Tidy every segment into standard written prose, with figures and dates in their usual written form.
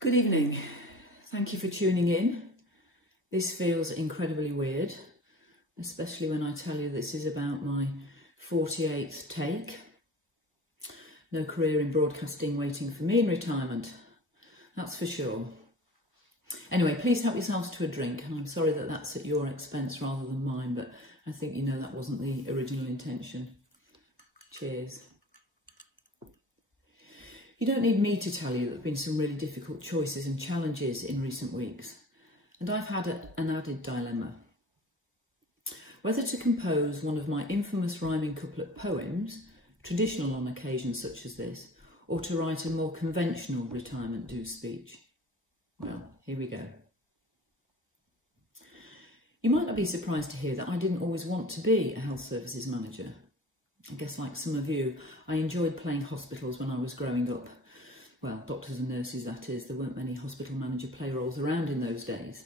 Good evening. Thank you for tuning in. This feels incredibly weird, especially when I tell you this is about my 48th take. No career in broadcasting waiting for me in retirement, that's for sure. Anyway, please help yourselves to a drink, and I'm sorry that that's at your expense rather than mine, but I think you know that wasn't the original intention. Cheers. You don't need me to tell you that there have been some really difficult choices and challenges in recent weeks, and I've had an added dilemma. Whether to compose one of my infamous rhyming couplet poems, traditional on occasions such as this, or to write a more conventional retirement do speech. Well, here we go. You might not be surprised to hear that I didn't always want to be a health services manager. I guess like some of you, I enjoyed playing hospitals when I was growing up. Well, doctors and nurses, that is. There weren't many hospital manager play roles around in those days.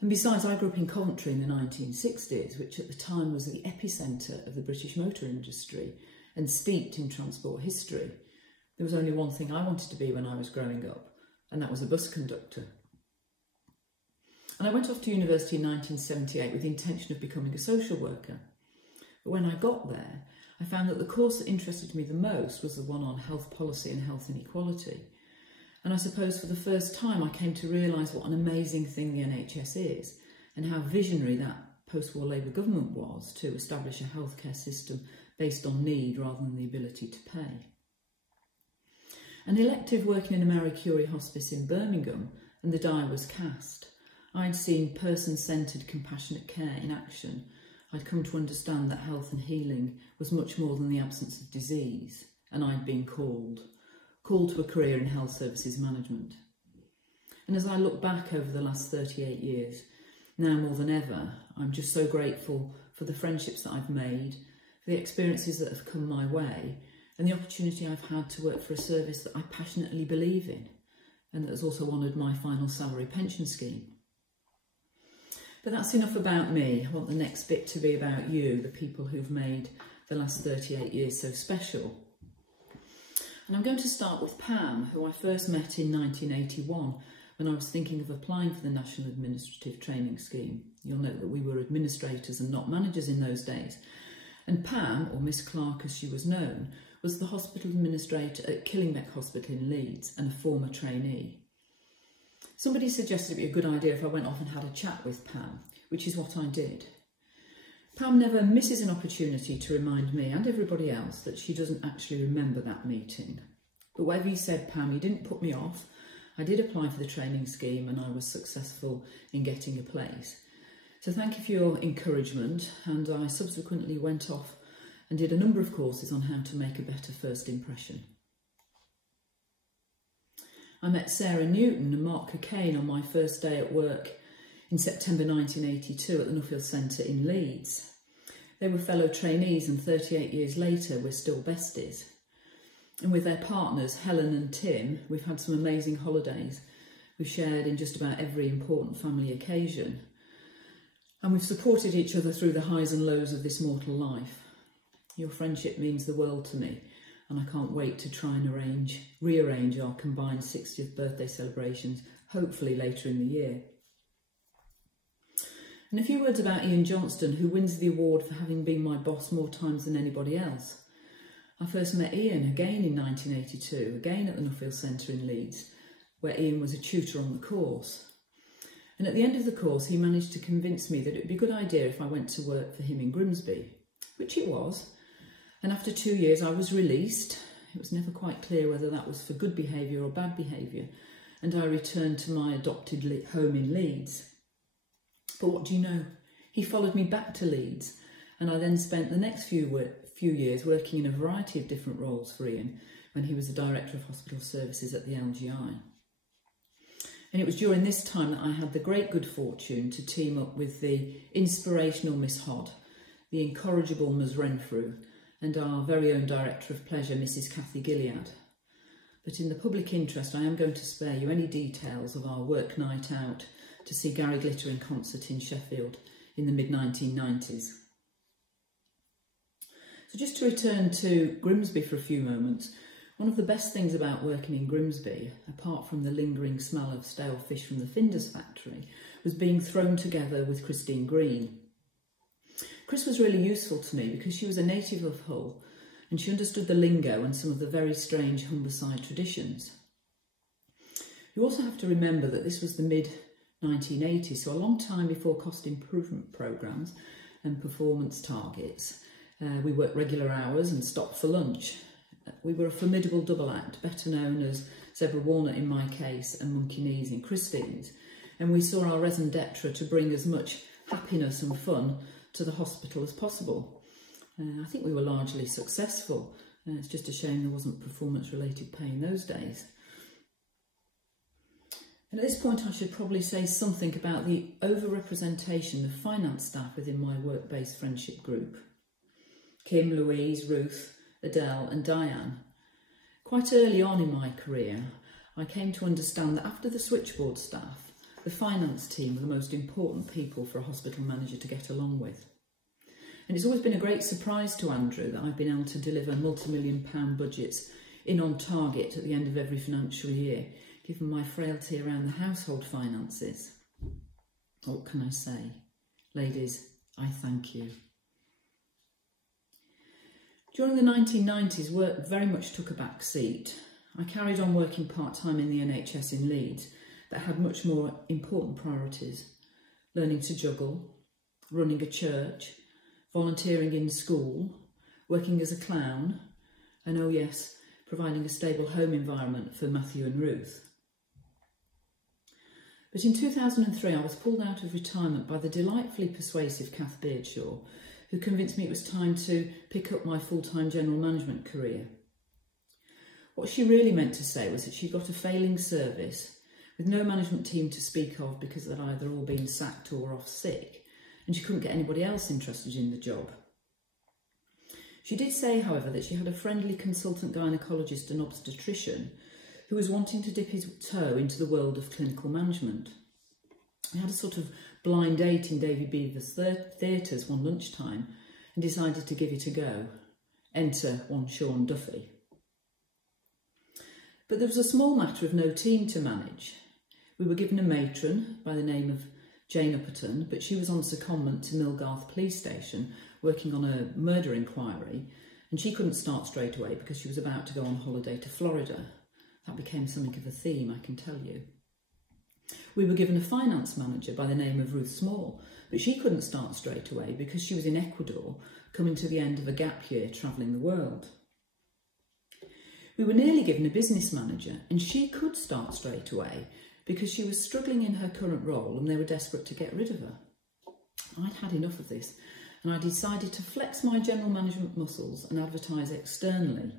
And besides, I grew up in Coventry in the 1960s, which at the time was the epicentre of the British motor industry and steeped in transport history. There was only one thing I wanted to be when I was growing up, and that was a bus conductor. And I went off to university in 1978 with the intention of becoming a social worker. But when I got there, I found that the course that interested me the most was the one on health policy and health inequality. And I suppose for the first time I came to realise what an amazing thing the NHS is and how visionary that post-war Labour government was to establish a healthcare system based on need rather than the ability to pay. An elective working in a Marie Curie hospice in Birmingham, and the die was cast. I'd seen person-centred compassionate care in action. I'd come to understand that health and healing was much more than the absence of disease, and I'd been called to a career in health services management. And as I look back over the last 38 years, now more than ever, I'm just so grateful for the friendships that I've made, for the experiences that have come my way, and the opportunity I've had to work for a service that I passionately believe in, and that has also honoured my final salary pension scheme. But that's enough about me. I want the next bit to be about you, the people who've made the last 38 years so special. And I'm going to start with Pam, who I first met in 1981 when I was thinking of applying for the National Administrative Training Scheme. You'll note that we were administrators and not managers in those days. And Pam, or Miss Clark as she was known, was the hospital administrator at Killingbeck Hospital in Leeds and a former trainee. Somebody suggested it'd be a good idea if I went off and had a chat with Pam, which is what I did. Pam never misses an opportunity to remind me and everybody else that she doesn't actually remember that meeting. But whatever you said, Pam, you didn't put me off. I did apply for the training scheme and I was successful in getting a place. So thank you for your encouragement, and I subsequently went off and did a number of courses on how to make a better first impression. I met Sarah Newton and Mark Cockayne on my first day at work in September 1982 at the Nuffield Centre in Leeds. They were fellow trainees, and 38 years later we're still besties. And with their partners, Helen and Tim, we've had some amazing holidays. We've shared in just about every important family occasion. And we've supported each other through the highs and lows of this mortal life. Your friendship means the world to me, and I can't wait to try and rearrange our combined 60th birthday celebrations, hopefully later in the year. And a few words about Ian Johnston, who wins the award for having been my boss more times than anybody else. I first met Ian again in 1982, again at the Nuffield Centre in Leeds, where Ian was a tutor on the course. And at the end of the course, he managed to convince me that it would be a good idea if I went to work for him in Grimsby, which it was. And after 2 years, I was released. It was never quite clear whether that was for good behaviour or bad behaviour, and I returned to my adopted home in Leeds. But what do you know? He followed me back to Leeds, and I then spent the next few years working in a variety of different roles for Ian when he was the Director of Hospital Services at the LGI. And it was during this time that I had the great good fortune to team up with the inspirational Miss Hod, the incorrigible Ms Renfrew, and our very own Director of Pleasure, Mrs Cathy Gilead. But in the public interest, I am going to spare you any details of our work night out to see Gary Glitter in concert in Sheffield in the mid-1990s. So just to return to Grimsby for a few moments, One of the best things about working in Grimsby, apart from the lingering smell of stale fish from the Findus factory, was being thrown together with Christine Green. Chris was really useful to me because she was a native of Hull and she understood the lingo and some of the very strange Humberside traditions. You also have to remember that this was the mid-1980s, so a long time before cost improvement programmes and performance targets. We worked regular hours and stopped for lunch. We were a formidable double act, better known as Zebra Walnut in my case and Monkey Knees in Christine's, and we saw our raison d'etre to bring as much happiness and fun to the hospital as possible. I think we were largely successful. It's just a shame there wasn't performance-related pay in those days. And at this point I should probably say something about the over-representation of finance staff within my work-based friendship group. Kim, Louise, Ruth, Adele and Diane. Quite early on in my career, I came to understand that after the switchboard staff, the finance team were the most important people for a hospital manager to get along with. And it's always been a great surprise to Andrew that I've been able to deliver multi-million-pound budgets in on target at the end of every financial year, given my frailty around the household finances. What can I say? Ladies, I thank you. During the 1990s, work very much took a back seat. I carried on working part-time in the NHS in Leeds that had much more important priorities: learning to juggle, running a church, volunteering in school, working as a clown, and oh yes, providing a stable home environment for Matthew and Ruth. But in 2003 I was pulled out of retirement by the delightfully persuasive Kath Beardshaw, who convinced me it was time to pick up my full-time general management career. What she really meant to say was that she'd got a failing service with no management team to speak of because they'd either all been sacked or off sick, and she couldn't get anybody else interested in the job. She did say, however, that she had a friendly consultant gynaecologist and obstetrician who was wanting to dip his toe into the world of clinical management. I had a sort of blind date in Davy Beaver's theatres one lunchtime and decided to give it a go. Enter one Sean Duffy. But there was a small matter of no team to manage. We were given a matron by the name of Jane Upperton, but she was on secondment to Millgarth Police Station working on a murder inquiry, and she couldn't start straight away because she was about to go on holiday to Florida. That became something of a theme, I can tell you. We were given a finance manager by the name of Ruth Small, but she couldn't start straight away because she was in Ecuador, coming to the end of a gap year travelling the world. We were nearly given a business manager, and she could start straight away because she was struggling in her current role and they were desperate to get rid of her. I'd had enough of this, and I decided to flex my general management muscles and advertise externally.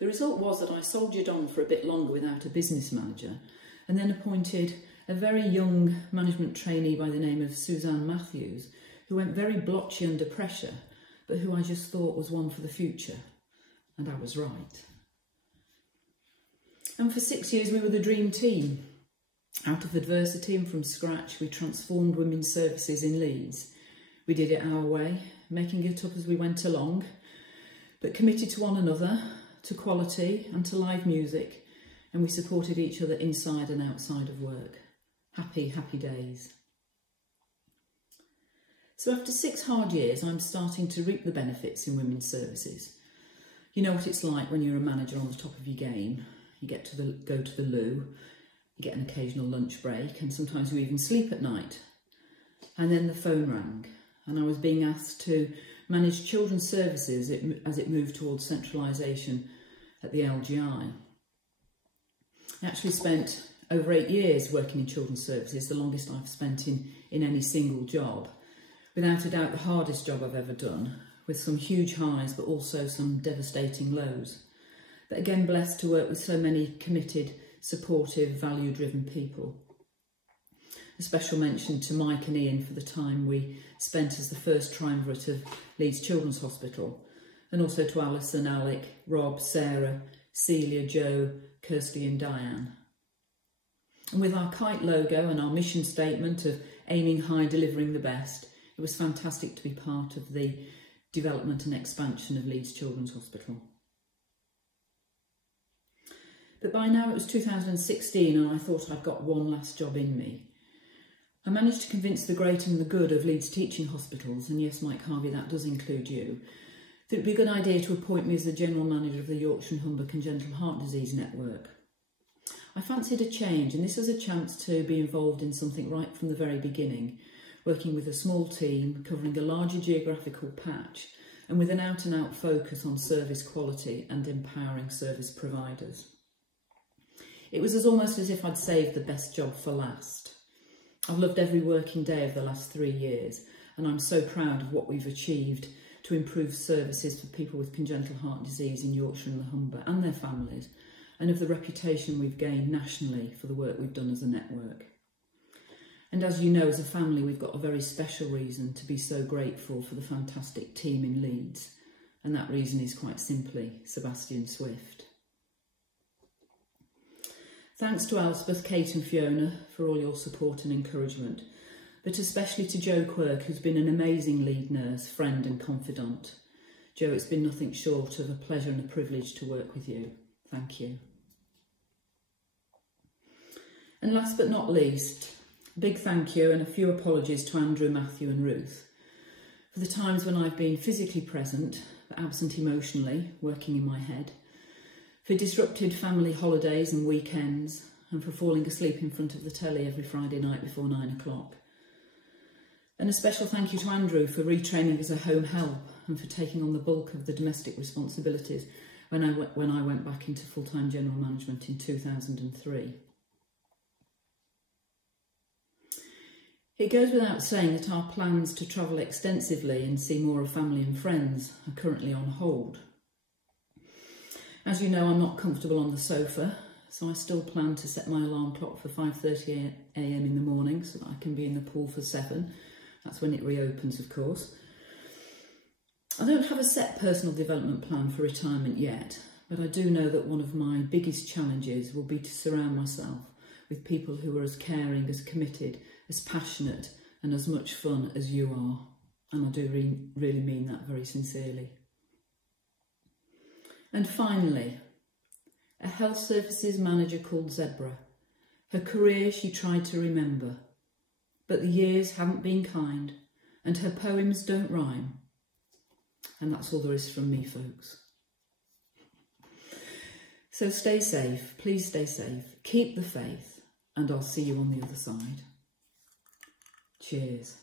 The result was that I soldiered on for a bit longer without a business manager, and then appointed a very young management trainee by the name of Suzanne Matthews, who went very blotchy under pressure, but who I just thought was one for the future. And I was right. And for 6 years we were the dream team. Out of adversity and from scratch, we transformed women's services in Leeds. We did it our way, making it up as we went along, but committed to one another, to quality and to live music, and we supported each other inside and outside of work. Happy, happy days. So after 6 hard years, I'm starting to reap the benefits in women's services. You know what it's like when you're a manager on the top of your game. You get to go to the loo, you get an occasional lunch break, and sometimes you even sleep at night. And then the phone rang, and I was being asked to manage children's services as it moved towards centralisation at the LGI. I actually spent over 8 years working in children's services, the longest I've spent in any single job. Without a doubt the hardest job I've ever done, with some huge highs but also some devastating lows. But again, blessed to work with so many committed, supportive, value-driven people. A special mention to Mike and Ian for the time we spent as the first triumvirate of Leeds Children's Hospital, and also to Alison, Alec, Rob, Sarah, Celia, Jo, Kirsty and Diane. And with our kite logo and our mission statement of aiming high, delivering the best, it was fantastic to be part of the development and expansion of Leeds Children's Hospital. But by now it was 2016 and I thought I'd got one last job in me. I managed to convince the great and the good of Leeds teaching hospitals, and yes, Mike Harvey, that does include you, that it would be a good idea to appoint me as the General Manager of the Yorkshire and Humber Congenital Heart Disease Network. I fancied a change, and this was a chance to be involved in something right from the very beginning, working with a small team, covering a larger geographical patch, and with an out-and-out focus on service quality and empowering service providers. It was almost as if I'd saved the best job for last. I've loved every working day of the last 3 years, and I'm so proud of what we've achieved to improve services for people with congenital heart disease in Yorkshire and the Humber and their families, and of the reputation we've gained nationally for the work we've done as a network. And as you know, as a family, we've got a very special reason to be so grateful for the fantastic team in Leeds, and that reason is quite simply Sebastian Swift. Thanks to Elspeth, Kate and Fiona for all your support and encouragement, but especially to Jo Quirk, who's been an amazing lead nurse, friend and confidant. Jo, it's been nothing short of a pleasure and a privilege to work with you. Thank you. And last but not least, a big thank you and a few apologies to Andrew, Matthew and Ruth for the times when I've been physically present but absent emotionally, working in my head, for disrupted family holidays and weekends, and for falling asleep in front of the telly every Friday night before 9 o'clock. And a special thank you to Andrew for retraining as a home help and for taking on the bulk of the domestic responsibilities when I went back into full-time general management in 2003. It goes without saying that our plans to travel extensively and see more of family and friends are currently on hold. As you know, I'm not comfortable on the sofa, so I still plan to set my alarm clock for 5:30 a.m. in the morning so that I can be in the pool for 7. That's when it reopens, of course. I don't have a set personal development plan for retirement yet, but I do know that one of my biggest challenges will be to surround myself with people who are as caring, as committed, as passionate and as much fun as you are. And I do really mean that very sincerely. And finally, a health services manager called Zebra. Her career she tried to remember, but the years haven't been kind and her poems don't rhyme. And that's all there is from me, folks. So stay safe, please stay safe, keep the faith, and I'll see you on the other side. Cheers.